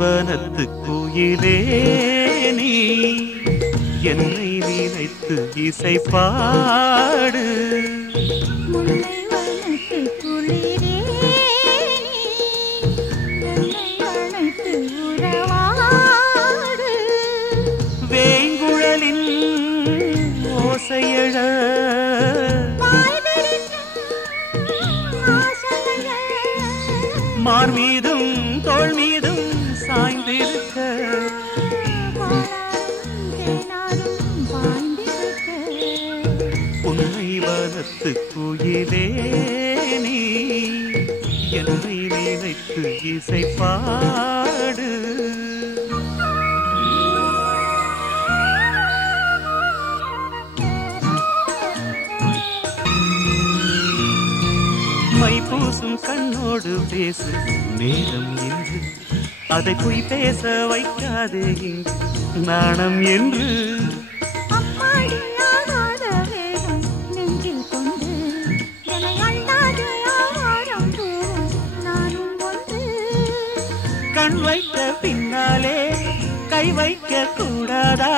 வனத்து குயிலே நீ என்னை நினைத்து இசை பாடு. முல்லை வனத்து குளிரே என்னை அழைத்து உறவாடு. வேங்குழலின் ஓசையழ மார் மீதும் தோள் மீதும் சாய்ந்திருக்க. உன்னை வனத்து குயிலே நீ என்னை நினைத்து இசை பாடு. மை பூசும் கண்ணோடு பேசு நேரம் என்று அதை பொய் பேச வைக்காதே இங்கு நாணம் என்று. கண் வைக்க பின்னாலே கை வைக்க கூடாதா?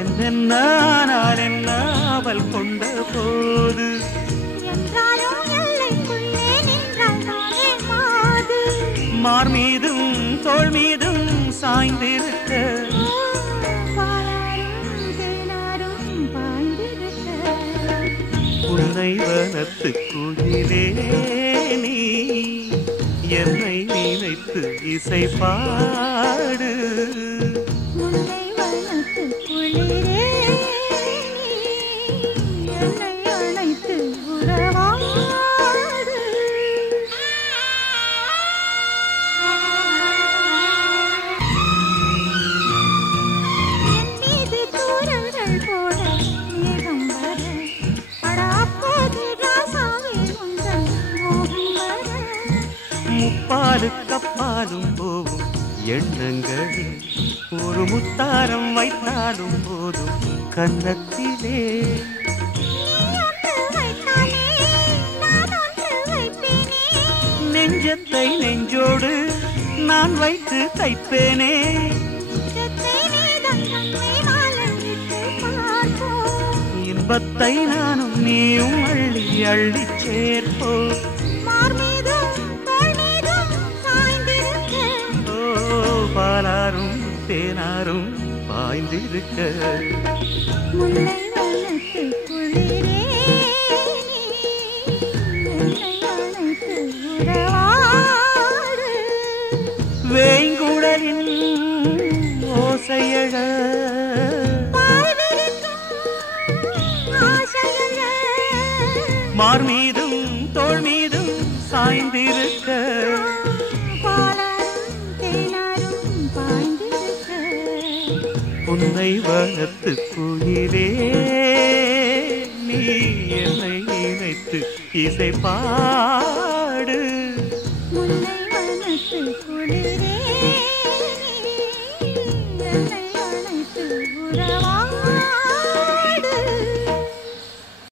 என்னென்னால் என்ன அவள் கொண்ட போது மார் மீதும் தோள் மீதும் சாய்ந்திருக்க. உன்னை வனத்து குயிலே நீ என்னை நினைத்து இசை பாடு. முப்பாலு கப்பாலும் போகும் எண்ணங்களில் ஒரு முத்தாரம் வைத்தாலும் போதும் கன்னத்திலே. நெஞ்சத்தை நெஞ்சோடு நான் வைத்து தைப்பேனே. இன்பத்தை நானும் நீயும் அள்ளி அள்ளி சேர்ப்போம். பாலாரும் தேனாரும் பாய்ந்திருக்க. முல்லை வனத்து குளிரே என்னை அழைத்து உறவாடு. வேங்குழலின் ஓசையழ மார் மீதும் தோள் மீதும் சாய்ந்திருக்க. உன்னை வனத்து குயிலே நீ என்னை நினைத்து இசை பாடு. முல்லை வனத்து குளிரே